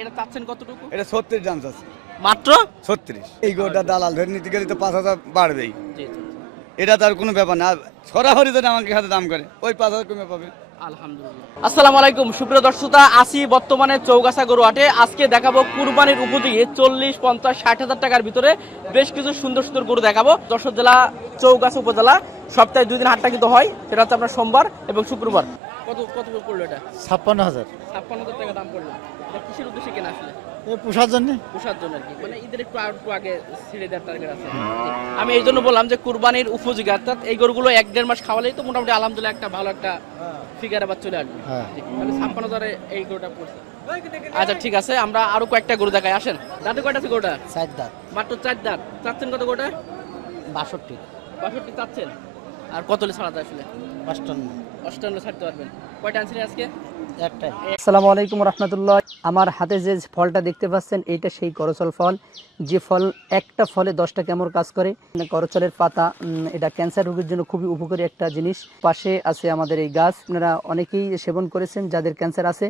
এটা চাচ্ছেন কতটুকু? এটা 36 দাম আছে মাত্র 36। এই গোটা দালাল ধরে নিতে গেলে তো 5000 বাড়বেই। জি জি। এটা তার কোনো ব্যাপার না, সরাসরি যদি আমাকে হাতে দাম করে ওই 5000 কমে পাবে। আলহামদুলিল্লাহ। আসসালামু আলাইকুম সুপ্রিয় দর্শকরা, আসি বর্তমানে চৌগাছা গরু হাটে। আজকে দেখাবো কুরবানির উপযোগী 40, 50, 60 হাজার টাকার ভিতরে বেশ কিছু সুন্দর সুন্দর গরু দেখাবো। যশোর জেলা চৌগাছা উপজেলা, সপ্তাহে 2 দিন হাটটা কিন্তু হয়, সেটা হচ্ছে আপনার সোমবার এবং শুক্রবার। কত কত পড়লো এটা? 56,000। 56,000 টাকা দাম পড়লো। এটা কিসের উদ্দেশ্যে কেনা আসলে? পোষার জন্য। পোষার জন্য আর কি, মানে ঈদের একটু আগে ছেড়ে দেওয়ার টার্গেট আছে। আমি এই জন্য বললাম যে কুরবানির উপযোগী, অর্থাৎ এই গরুগুলো 1-1.5 মাস খাওয়ালেই তো মোটামুটি আলহামদুলিল্লাহ একটা ভালো একটা ফিগার আবার চলে আসবে। তাহলে 56,000 এই গরুটা পড়ছে। আচ্ছা ঠিক আছে, আমরা আরো কয়েকটা গরু দেখাই, আসেন। দাঁতে কয়টা আছে গরুটা? 4 দাঁত। মাত্র 4 দাঁত। চাচ্ছেন কত গরুটা? 62। 62 চাচ্ছেন। আর কত হলে ছাড়া যায় আসলে? 55। 58 ছাড়তে পারবেন। কয়টা আনছিলেন আজকে? একটাই। আসসালামু আলাইকুম রহমতুল্লাহ। আমার হাতে যে ফলটা দেখতে পাচ্ছেন এইটা সেই করচল ফল, যে ফল একটা ফলে 10টা কেমন কাজ করে। করচলের পাতা এটা ক্যান্সার রোগের জন্য খুবই উপকারী একটা জিনিস। পাশে আছে আমাদের এই গাছ, আপনারা অনেকেই সেবন করেছেন যাদের ক্যান্সার আছে।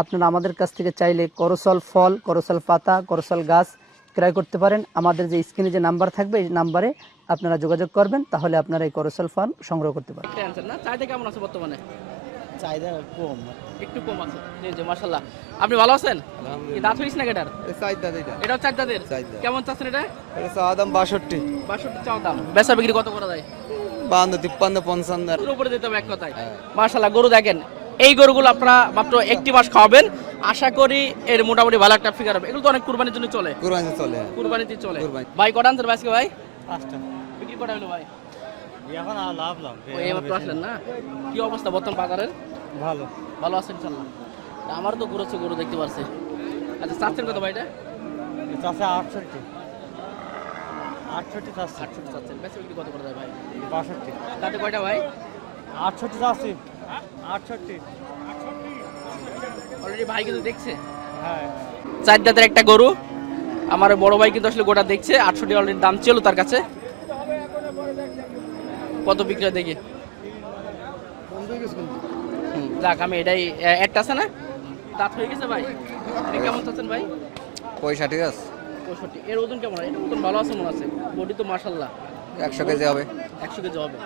আপনারা আমাদের কাছ থেকে চাইলে করচল ফল, করচল পাতা, করচল গাছ ক্রয় করতে পারেন। আমাদের যে স্ক্রিনে যে নাম্বার থাকবে এই নাম্বারে আপনারা যোগাযোগ করবেন, তাহলে আপনারা এই করচল ফল সংগ্রহ করতে পারেন। একটা আনছেন না? চাহিদা কেমন আছে বর্তমানে? চাহিদা কম। একটু কম আছে। জি জি মাশাআল্লাহ। আপনি ভালো আছেন? কি দাঁত হইছে না এটার? এটাও 4 দাঁতের। কেমন চাচ্ছেন এটা? এটা চাওয়া দাম 62। 62 চাও দাম। বেচা বিক্রি কত করা যায়? 52, 53, 55। এর উপরে দিতে হবে এক কথায়। মাশাআল্লাহ, গরু দেখেন। এই গরুগুলো আপনারা মাত্র 1 মাস খাওয়াবেন, আশা করি এর মোটামুটি ভালো একটা ফিগার হবে। এগুলো তো অনেক কুরবানির জন্য চলে। কুরবানি চলে। কুরবানিতে চলে। কুরবানি। ভাই কটা আনছেন আজকে ভাই? 5টা। বিক্রি কটা হলো ভাই? এখন আর লাভ। ওই এইমাত্র আসলেন না? কি অবস্থা বর্তমান বাজারের? ভালো। ভালো আছে ইনশাআল্লাহ। আমার তো গরু দেখতে পারছে। আচ্ছা চাচ্ছেন কত ভাই এটা? চাষে 68। 68 চাষে। 68 চাচ্ছেন। বেচা বিক্রি কত করা যায় ভাই? 62। তাতে কয়টা ভাই? 68 চাষে। 68। অলরেডি ভাই কিন্তু দেখছে। হ্যাঁ। 4 দাঁতের একটা গরু। আমার বড় ভাই কিন্তু আসলে গোটা দেখছে। 68 অলরেডি দাম ছিল তার কাছে। কত বিক্রি হয় দেখি। যাক, আমি এটাই একটা আছে না? দাঁত হয়ে গেছে ভাই। এটা কেমন চাচ্ছেন ভাই? 65 আছে। 65। এর ওজন কেমন? এটা ওজন ভালো আছে মনে আছে। বডি তো মাশাআল্লাহ 100 কেজি হবে। 100 কেজি হবে।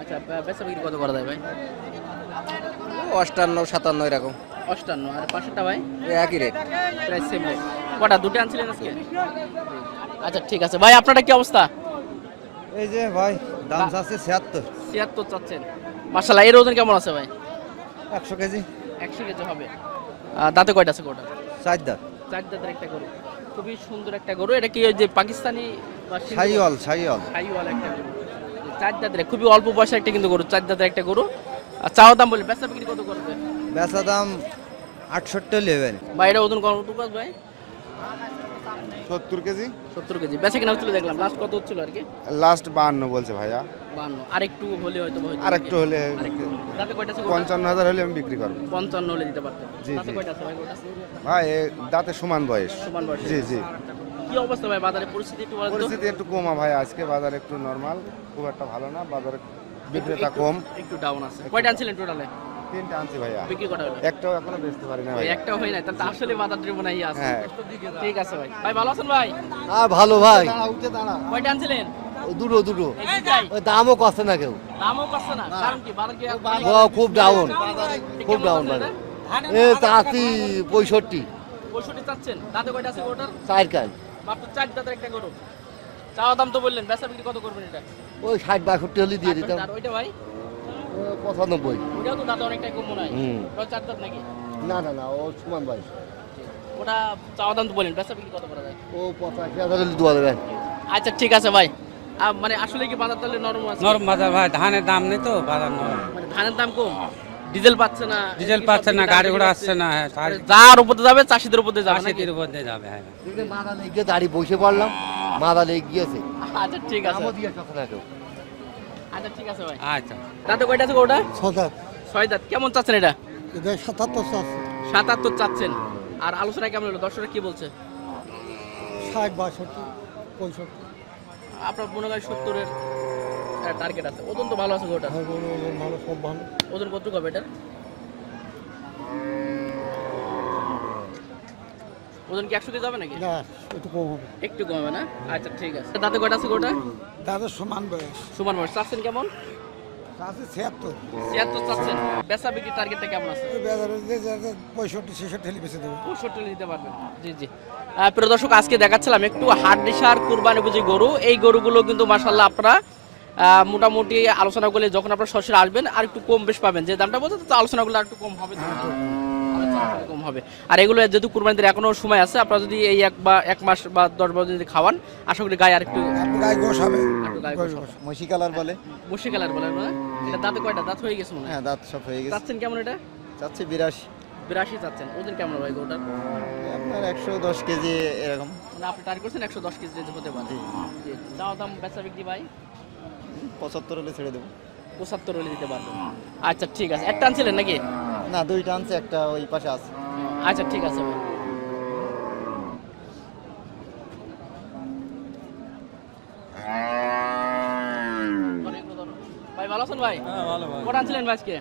আচ্ছা বেচা বিক্রি কত করা যায় ভাই? 58, 57 এরকম। 58। আর পাশেরটা ভাই? একই রেট। Price same rate. কটা দুটো আনছিলেন আজকে? আচ্ছা ঠিক আছে ভাই, আপনারা কি অবস্থা? এই যে ভাই দাম আছে 76। 76 চাচ্ছেন। মাশাআল্লাহ, এর ওজন কেমন আছে ভাই? 100 কেজি। 100 কেজি হবে। দাঁতে কয়টা আছে গোটা? 4 দাঁত। 4 দাঁতের একটা গরু। খুবই সুন্দর একটা গরু। এটা কি ওই যে পাকিস্তানি বা শাহিওয়াল। শাহিওয়াল একটা গরু। 4 দাঁতের, খুবই অল্প বয়সের একটা কিন্তু গরু। 4 দাঁতের একটা গরু। আর চাওয়া দাম বলি, বেচা বিক্রি কত করবে? বেচা দাম 68 নেবেন। ভাই এটা ওজন কতটুকু আছে ভাই? 70 কেজি। 70 কেজি। বেচা কিনা হচ্ছিল দেখলাম। লাস্ট কত হচ্ছিল আর কি? লাস্ট 52 বলছে ভাইয়া। 52। আরেকটু হলে হয়তো হয়তো। আরেকটু হলে দাঁতে কয়টা আছে? 55,000 হলে আমি বিক্রি করব। 55 হলে দিতে পারতেন। জি, দাঁতে জি। কয়টা আছে ভাই গোটা? ভাই দাঁতে সমান বয়স। সমান বয়স। জি জি। কি অবস্থা ভাই বাজারে পরিস্থিতি একটু বলেন তো? পরিস্থিতি একটু কমা ভাই, আজকে বাজার একটু নরমাল, খুব একটা ভালো না, বাজারে বিক্রেতা কম। একটু ডাউন আছে। কয়টা আনছিলেন টোটালে? 3টা আনছি ভাইয়া। বিক্রি কটা হলো? একটাও এখনো বেচতে পারি না ভাই। একটাও হয় না, তাহলে আসলে বাজার মনে হয় আছে। হ্যাঁ। ঠিক আছে ভাই। ভাই ভালো আছেন ভাই? ভালো ভাই। কয়টা আনছিলেন? দুটো। এই যাই। ওই দামও কষ্ট না কেউ। দামও পাচ্ছে না। কারণ কি বাজার কি খুব ডাউন। খুব কেমন ডাউন চাচ্ছেন বাজার। চাষি 65। 65 চাচ্ছেন। দাঁতে কয়টা আছে গরুটার? 4 কাজ। মাত্র 4 দাঁতের একটা গরু। চাওয়া দাম তো বললেন, বেচা বিক্রি কত করবেন এটা? ওই 60-62 হলে দিয়ে দিতাম। আর ওইটা ভাই? 95। ওটাও তো দাঁতে অনেকটাই কম মনে হয়। ওটা 4 দাঁত নাকি? না ও সমান বয়স। ওটা চাওয়া দাম তো বললেন, বেচা বিক্রি কত করা যায়? ও 85,000 হলে দোয়া দেবেন। আচ্ছা ঠিক আছে ভাই। মানে আসলে কি বাজার তাহলে নরম আছে? নরম বাজার ভাই, ধানের দাম নেই তো বাজার নরম। মানে ধানের দাম কম, ডিজেল পাচ্ছে না, ডিজেল পাচ্ছে না, গাড়ি ঘোড়া আসছে না। হ্যাঁ, মানে যার উপরে যাবে চাষিদের উপরে যাবে নাকি? চাষিদের উপর দিয়ে যাবে। হ্যাঁ মাদা লেগে দাঁড়িয়ে বসে পড়লাম, মাদা লেগে গিয়েছে। আচ্ছা ঠিক আছে। আমও দিয়ে কথা না কেউ। আচ্ছা ঠিক আছে ভাই। আচ্ছা। দাঁতে কয়টা আছে ওটা? 6 দাঁত। 6 দাঁত। কেমন চাচ্ছেন এটা? এটা 77 চাষ। 77 চাচ্ছেন। আর আলোচনা কেমন হলো? দর্শকরা কি বলছে? 60, 62, 65। আপনার মনে হয় 70-এর টার্গেট আছে। ওজন তো ভালো আছে গোটা। ভালো, সব ভালো। ওজন কতটুকু হবে এটা? ওজন কি 100 কেজি যাবে নাকি? না একটু কম হবে। একটু কমবে না? আচ্ছা ঠিক আছে। দাঁতে কয়টা আছে গোটা? তাদের সমান বয়স সমান বয়স। চাচ্ছেন কেমন? আছে 76। 76 চাচ্ছেন। বেচা বিক্রি টার্গেটটা কেমন আছে? ওই বাজারে যে 65-66 ঠেলি বেঁচে দেবো। 65 দিতে পারবেন। জি জি। প্রিয় দর্শক, আজকে দেখাচ্ছিলাম একটু হাড্ডিসার কুরবানি উপযোগী গরু। এই গরুগুলো কিন্তু মাশাআল্লাহ আপনারা মোটামুটি আলোচনা করলে যখন আপনারা সরাসরি আসবেন আর একটু কম বেশ পাবেন। যে দামটা বলতে তো আলোচনা করলে আর একটু কম হবে, কম হবে। আর এগুলো যেহেতু কুরবানিদের এখনো সময় আছে, আপনারা যদি এই এক মাস বা 10 যদি খাওয়ান, আশা করি গায়ে আর একটু গায়ে গোশ হবে। মশি কালার বলে। মুশি কালার বলে না? এটা দাঁতে কয়টা? দাঁত হয়ে গেছে মনে হয়। হ্যাঁ, দাঁত সব হয়ে গেছে। চাচ্ছেন কেমন এটা? চাচ্ছি 82। 82 চাচ্ছেন। ওজন কেমন ভাই গরুটার? আপনার 110 কেজি এরকম। মানে আপনি টার্গেট করছেন 110 কেজি যদি হতে পারে। জি। দাও দাম বেচা বিক্রি ভাই 75 হলে ছেড়ে দেবো। 75 হলে দিতে পারবেন। আচ্ছা ঠিক আছে। একটা আনছিলেন নাকি? না, দুইটা আনছে, একটা ওই পাশে আছে। আচ্ছা ঠিক আছে ভাই। ভাই ভালো আছেন ভাই? হ্যাঁ ভালো ভাই। কটা আনছিলেন ভাই আজকে?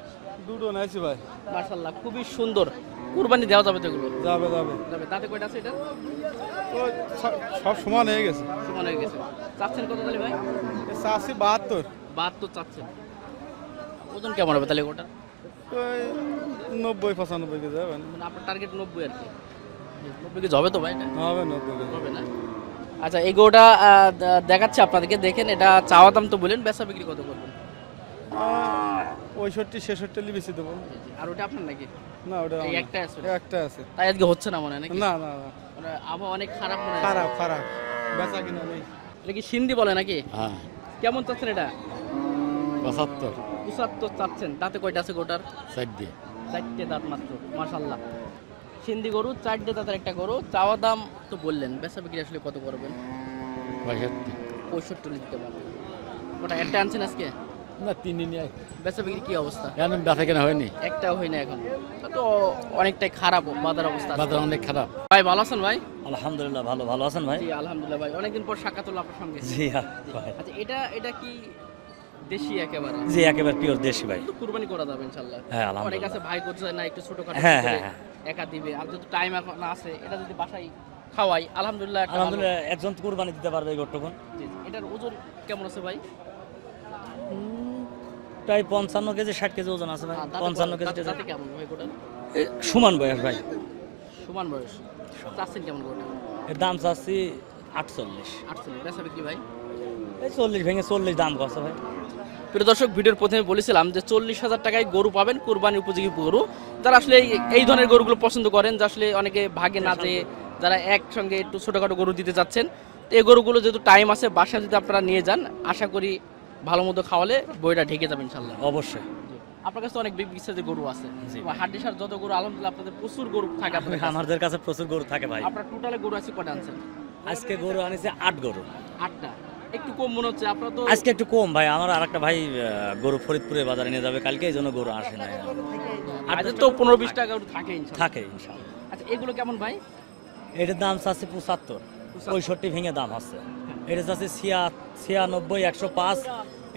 দুটো নাইছি ভাই। মাশাআল্লাহ খুবই সুন্দর। কুরবানি দেওয়া যাবে তো এগুলো? যাবে যাবে। যাবে। দাঁতে কয়টা আছে এটা? ওই সব সমান হয়ে গেছে। সমান হয়ে গেছে। চাচ্ছেন কত তাহলে ভাই? চাষি 72। 72 চাচ্ছেন। ওজন কেমন হবে তাহলে ওটা? ওই 90-95 কেজি যাবে না? মানে আপনার টার্গেট 90 আর কি। 90 কেজি হবে তো ভাই এটা? হবে 90 কেজি। হবে না? আচ্ছা এই গরুটা দেখাচ্ছি আপনাদেরকে, দেখেন। এটা চাওয়া দাম তো বলেন, বেচা বিক্রি কত করবেন? 65-66 বেশি দেবো। আর ওটা আপনার নাকি? না, ওটা এই আমার। একটা আছে? একটা আছে। তাই আজকে হচ্ছে না মনে হয় নাকি? না না না, মানে আবহাওয়া অনেক খারাপ মনে হয়। খারাপ খারাপ বেচা কিনা নেই। এটা কি সিন্ধি বলে নাকি? হ্যাঁ কেমন চাচ্ছেন এটা? 75 75 চাচ্ছেন। দাঁতে কয়টা আছে গোটার? 60 দিয়ে 4টে দাঁত মাত্র। মাশাআল্লাহ। সিন্ধি গরু, 4টে দাঁতের একটা গরু। চাওয়া দাম তো বললেন, বেচা বিক্রি আসলে কত করবেন? 65 দিতে পারবেন। ওটা একটা আনছেন আজকে? না 3 দিন নিয়ে বেচা বিক্রি কি অবস্থা? কেন বেচা কেনা হয়নি, একটাও হয় না এখন। তো অনেকটাই খারাপ বাজার অবস্থা আছে। বাজার অনেক খারাপ। ভাই ভালো আছেন ভাই? আলহামদুলিল্লাহ ভালো। ভালো আছেন ভাই? জি আলহামদুলিল্লাহ ভাই। অনেকদিন পর সাক্ষাৎ হলো আপনার সঙ্গে। জি ভাই। আচ্ছা এটা কি দেশি একেবারে? জি একেবারে পিওর দেশি ভাই। তো কুরবানি করা যাবে ইনশাআল্লাহ। হ্যাঁ অনেক আলহামদুলিল্লাহ। আছে ভাই করছে না একটু ছোটখাটো হ্যাঁ, করে হ্যাঁ, একা দিবে। আর যদি টাইম এখন আছে, এটা যদি বাসায় খাওয়াই আলহামদুলিল্লাহ একটা ভালো। আলহামদুলিল্লাহ একজন তো কুরবানি দিতে পারবে এই গরুটুকুন। জি, জি। এটার ওজন কেমন আছে ভাই? প্রায় 55 কেজি 60 কেজি ওজন আছে ভাই। আর দাঁতে 55 কেজি দাঁতে কেমন ভাই গোটা? সমান বয়স ভাই। সমান বয়স। চাচ্ছেন কেমন গোটা? এর দাম চাচ্ছি 48। 48। বেচা বিক্রি ভাই? এই 40 ভেঙে 40 দাম করছে ভাই। প্রিয় দর্শক, ভিডিওর প্রথমে বলেছিলাম যে 40,000 টাকায় গরু পাবেন, কুরবানির উপযোগী গরু। যারা আসলে এই ধরনের গরুগুলো পছন্দ করেন, যে আসলে অনেকে ভাগে না যেয়ে যারা একসঙ্গে একটু ছোটখাটো গরু দিতে চাচ্ছেন, তো এই গরুগুলো যেহেতু টাইম আছে, বাসায় যদি আপনারা নিয়ে যান, আশা করি ভালো মতো খাওয়ালে বইটা ঢেকে যাবে ইনশাল্লাহ। অবশ্যই। আপনার কাছে তো অনেক বিগ সাইজের গরু আছে। হাড্ডিসার যত গরু আলহামদুলিল্লাহ আপনাদের প্রচুর গরু থাকে আপনাদের কাছে। আমাদের কাছে প্রচুর গরু থাকে ভাই। আপনার টোটালে গরু আছে কটা আনছেন? আজকে গরু আনিছে 8 গরু। 8টা। একটু কম মনে হচ্ছে আপনার তো। আজকে একটু কম ভাই। আমার আরেকটা ভাই গরু ফরিদপুরে বাজারে নিয়ে যাবে কালকে, এই জন্য গরু আসে না। আজকে তো 15-20 টাকা গরু থাকে ইনশাআল্লাহ। থাকে ইনশাআল্লাহ। আচ্ছা এগুলো কেমন ভাই? এটার দাম চাচ্ছে 75, 65 ভেঙে দাম আছে। এটা চাচ্ছে 96, 105,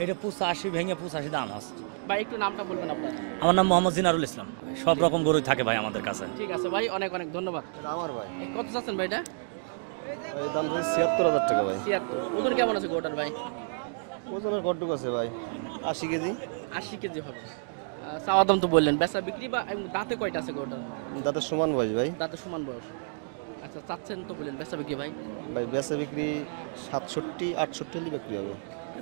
এটা 85 ভেঙে 85 দাম আছে। ভাই একটু নামটা বলবেন আপনার? আমার নাম মোহাম্মদ জিনারুল ইসলাম। সব রকম গরুই থাকে ভাই আমাদের কাছে। ঠিক আছে ভাই, অনেক অনেক ধন্যবাদ। আমার ভাই কত চাচ্ছেন ভাই এটা? ওই দাম হচ্ছে 76,000 টাকা ভাই। 76। ওজন কেমন আছে গোটার ভাই? ওজনের কতটুকু আছে ভাই? 80 কেজি। 80 কেজি হবে। চাওয়া দাম তো বললেন, বেচা বিক্রি বা দাঁতে কয়টা আছে গোটার? দাঁতের সমান বয়স ভাই। দাঁতে সমান বয়স। আচ্ছা চাচ্ছেন তো বললেন, বেচা বিক্রি ভাই? ভাই বেচা বিক্রি 67-68 হলে বিক্রি হবে।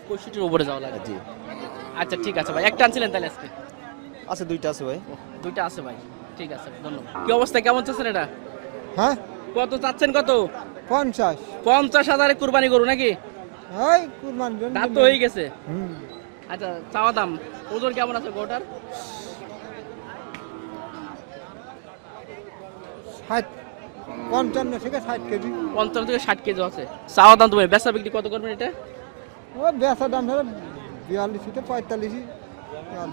65-র উপরে যাওয়া লাগে। জি আচ্ছা ঠিক আছে ভাই। একটা আনছিলেন তাহলে আজকে? আছে, দুইটা আছে ভাই। দুইটা আছে ভাই। ঠিক আছে ধন্যবাদ। কি অবস্থা, কেমন চাচ্ছেন এটা? হ্যাঁ কত চাচ্ছেন কত? 50। 50,000 কুরবানি গরু নাকি? এই কুরবান দেন। দাঁত তো হয়ে গেছে। হুম। আচ্ছা চাওয়া দাম। ওজন কেমন আছে গোটার? 55 থেকে 60 কেজি। 55 থেকে 60 কেজি আছে। চাওয়া দাম তুমি, বেচা বিক্রি কত করবেন এটা? ও বেচা দাম ধরে 42 থেকে 45।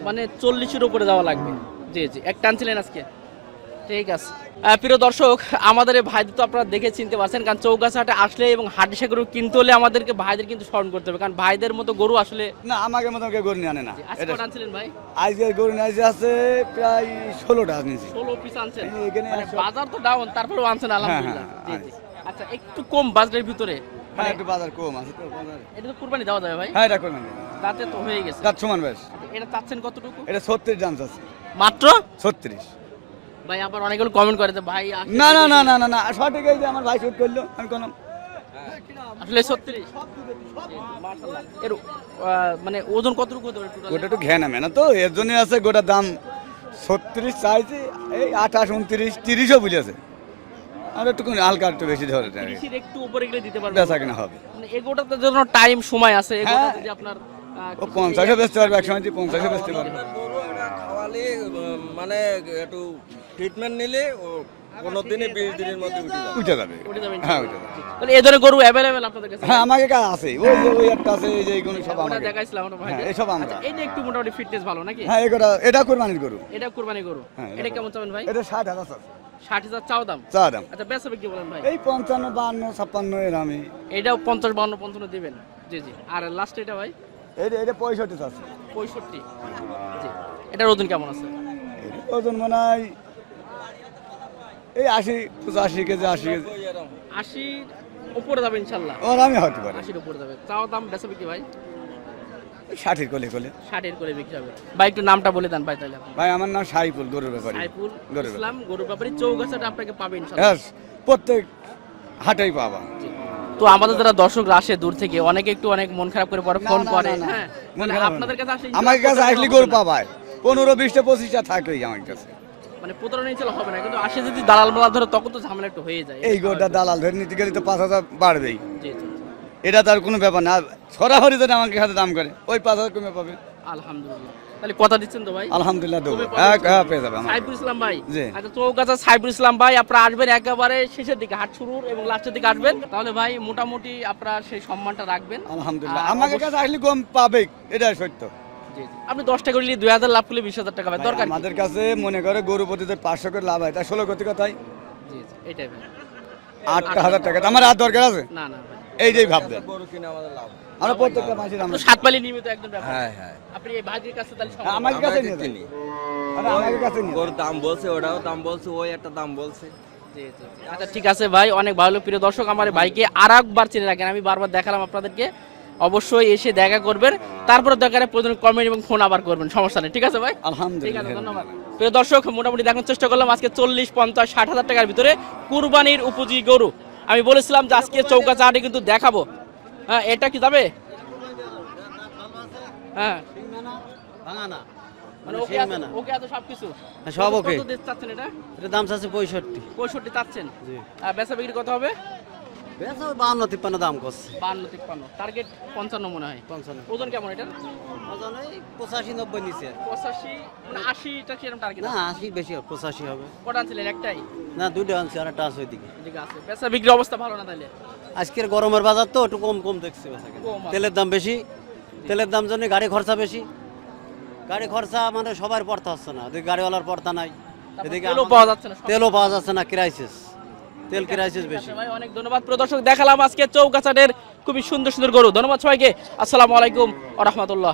মানে 40-এর উপরে যাওয়া লাগবে। জি জি। একটা আনছিলেন আজকে? ঠিক আছে। প্রিয় দর্শক, আমাদের এই ভাইদের তো আপনারা দেখে চিনতে পারছেন, কারণ চৌগাছা হাটে আসলে এবং হাটে গরু কিনতে হলে আমাদেরকে ভাইদের কিন্তু স্মরণ করতে হবে, কারণ ভাইদের মতো গরু আসলে। না আমাকে মতো কেউ গরু নিয়ে আনে না। আজকে কটা আনছিলেন ভাই? আজকের গরু নিয়ে আছে প্রায় 16টা নিয়েছি। 16 পিস আনছেন। এখানে মানে বাজার তো ডাউন, তারপরেও আনছেন আলহামদুলিল্লাহ। জি জি। আচ্ছা, একটু কম বাজারের ভিতরে হ্যাঁ একটু বাজার কম আছে তো বাজার। এটা তো কুরবানি দেওয়া যাবে ভাই? হ্যাঁ এটা করবেন। দাঁতে তো হয়ে গেছে। দাঁত সমান বেশ। এটা চাচ্ছেন কতটুকু? এটা 36 দাম আছে। মাত্র 36। ভাই আবার অনেকগুলো কমেন্ট করে যে ভাই না না না না না না সঠিক এই যে আমার ভাই শুট করলো আমি কোন আসলে 36 মাশাআল্লাহ। এর মানে ওজন কতটুকু হতে পারে টোটাল? গোটা একটু ঘ্যান নামে না তো এর জন্য আছে গোটা দাম 36 চাইছি, এই 28 29 30ও বুঝেছে। আর একটু হালকা একটু বেশি ধরে 30 এর একটু উপরে গেলে দিতে পারবেন। বেচা কিনা হবে। মানে এগোটাতে জন্য টাইম সময় আছে, এগোটা হ্যাঁ। যদি আপনার ও 50ও বেচতে পারবে, এক সময় 50ও বেচতে পারবে। খাওয়ালে মানে একটু ট্রিটমেন্ট নিলে ও 15 দিনে 20 দিনের মধ্যে উঠে যাবে। উঠে যাবে। উঠে যাবেন। হ্যাঁ উঠে যাবে। তাহলে এই ধরনের গরু अवेलेबल আপনাদের কাছে? হ্যাঁ আমাকে কাছে আছে, ওই যে ওই একটা আছে, এই যে এইগুলো সব ওটা আমাকে। দেখাইছিলাম আমরা ভাই। হ্যাঁ এসব আমরা। আচ্ছা, এইটা একটু মোটামুটি ফিটনেস ভালো নাকি? হ্যাঁ এটা কুরবানির গরু। এটা কুরবানি গরু। হ্যাঁ, এটা কেমন চাবেন ভাই? এটা 60,000 আছে। 60,000 চাও দাম। চা দাম আচ্ছা, বেচা বিক্রি বলেন ভাই। এই 55 52 56 এর আমি। এটাও 50 52 55 দিবেন। জি জি। আর লাস্ট এটা ভাই এটা 65 আছে। 65। জি। এটার ওজন কেমন আছে? ওজন মনে হয় এই 80 85 কেজি 80 কেজি 80 উপরে যাবে ইনশাআল্লাহ। ওর আমি হতে পারে 80 উপরে যাবে। চাও দাম বেচা বিক্রি ভাই? 60 এর কোলে কোলে। 60 এর করে বিক্রি হবে। ভাই একটু নামটা বলে দেন ভাই তাহলে আপনি। ভাই আমার নাম সাইফুল, গরুর ব্যাপারী। সাইফুল গরুর ইসলাম, গরুর ব্যাপারী, চৌগাছাটা আপনাকে পাবে ইনশাআল্লাহ। হ্যাঁ প্রত্যেক হাটেই পাবা। তো আমাদের যারা দর্শকরা আসে দূর থেকে, অনেকে একটু অনেক মন খারাপ করে পরে ফোন না, করে, না, না। হ্যাঁ মন মানে খারাপ আপনাদের না। কাছে আসলে আমার কাছে আসলে গরু পাবাই 15 20টা 25টা থাকেই আমার কাছে। মানে প্রতারণা চলে হবে না, কিন্তু আসে যদি দালাল মালা ধরে তখন তো ঝামেলা একটু হয়ে যায়। এই গরুটা দালাল ধরে নিতে গেলে তো 5000 বাড়বেই। জি জি। এটা তার কোনো ব্যাপার না, সরাসরি যদি আমাকে হাতে দাম করে ওই 5000 কমে পাবে। আলহামদুলিল্লাহ। তাহলে কথা দিচ্ছেন তো ভাই? আলহামদুলিল্লাহ দেবো। কমে পাবে হ্যাঁ ইনশাআল্লাহ। পেয়ে যাবে আমার। সাইফুল ইসলাম ভাই। জি। আচ্ছা, চৌগাছা সাইফুল ইসলাম ভাই, আপনারা আসবেন একেবারে শেষের দিকে, হাট শুরুর এবং লাস্টের দিকে আসবেন, তাহলে ভাই মোটামুটি আপনারা সেই সম্মানটা রাখবেন। আলহামদুলিল্লাহ আর আমাকে কাছে আসলে কম পাবে, এটা সত্য। জি জি। আপনি 10 টাকা করলে 2000 লাভ করলে 20,000 টাকা ভাই, দরকার কি? আমাদের কাছে মনে করে গরু প্রতি 500 করে লাভ হয়, তাই 16 কোটি কথাই জি জি, এটাই ভাই। 8,000 টাকা আমার আর দরকার আছে। না না ভাই, এইটাই ভাববেন। গরু কিনে আমাদের লাভ। আমরা প্রত্যেকটা মাসের আপনি আমরা সাত পালি নিয়মিত একদম ব্যাপার। হ্যাঁ হ্যাঁ। আপনি এই ভাজির কাছে তাহলে সম্ভব। আমার কাছে নিয়ে কিনি। আরে আমার কাছে নিয়ে ওর দাম বলছে, ওটাও দাম বলছে, ওই একটা দাম বলছে। জি, জি, জি। আচ্ছা ঠিক আছে ভাই, অনেক ভালো লাগলো। প্রিয় দর্শক, আমার এই ভাইকে আর একবার চিনে রাখেন, আমি বারবার দেখালাম আপনাদেরকে, অবশ্যই এসে দেখা করবেন, তারপরে দেখারে প্রয়োজন কমেন্ট এবং ফোন আবার করবেন, সমস্যা নেই। ঠিক আছে ভাই? ঠিক আছে, আলহামদুলিল্লাহ। ধন্যবাদ। প্রিয় দর্শক, মোটামুটি দেখানোর চেষ্টা করলাম আজকে 40 50 60,000 টাকার ভিতরে কুরবানির উপযোগী গরু। আমি বলেছিলাম যে আজকে চৌগাছা হাটে কিন্তু দেখাবো। হ্যাঁ, এটা কি যাবে? হ্যাঁ মানে ওকে ওকে এত সবকিছু সব ওকে। কত দিতে চাচ্ছেন এটা? এটার দাম আছে 65। 65 চাচ্ছেন। আর বেচা বিক্রি কত হবে? 52 53 দাম করছে। 52 53, টার্গেট 55 মনে হয়। 55 ওজন কেমন এটা? ওজন ওই 85 90 নিচে। 85 মানে 80 টা কিরকম টার্গেট? না 80 বেশি হবে, 85 হবে। কটা আনছিলেন? একটাই? না দুটো আনছি, আর একটা আছে ওইদিকে। এদিকে আছে। বেচা বিক্রি অবস্থা ভালো না তাইলে? আজকের গরমের বাজার তো একটু কম কম দেখছে বেচা কিনা। কম আছে। তেলের দাম বেশি, তেলের দাম জন্য গাড়ি খরচা বেশি। গাড়ি খরচা মানে সবার পড়তে হচ্ছে না, এদিকে গাড়িওয়ালার পড়তা নাই, এদিকে তেলও পাওয়া যাচ্ছে না। তেলও পাওয়া যাচ্ছে না, ক্রাইসিস, তেল ক্রাইসিস বেশি। ভাই অনেক ধন্যবাদ। প্রিয় দর্শক, দেখালাম আজকে চৌগাছাটের খুবই সুন্দর সুন্দর গরু। ধন্যবাদ সবাইকে। আসসালামু আলাইকুম ওয়া রাহমাতুল্লাহ।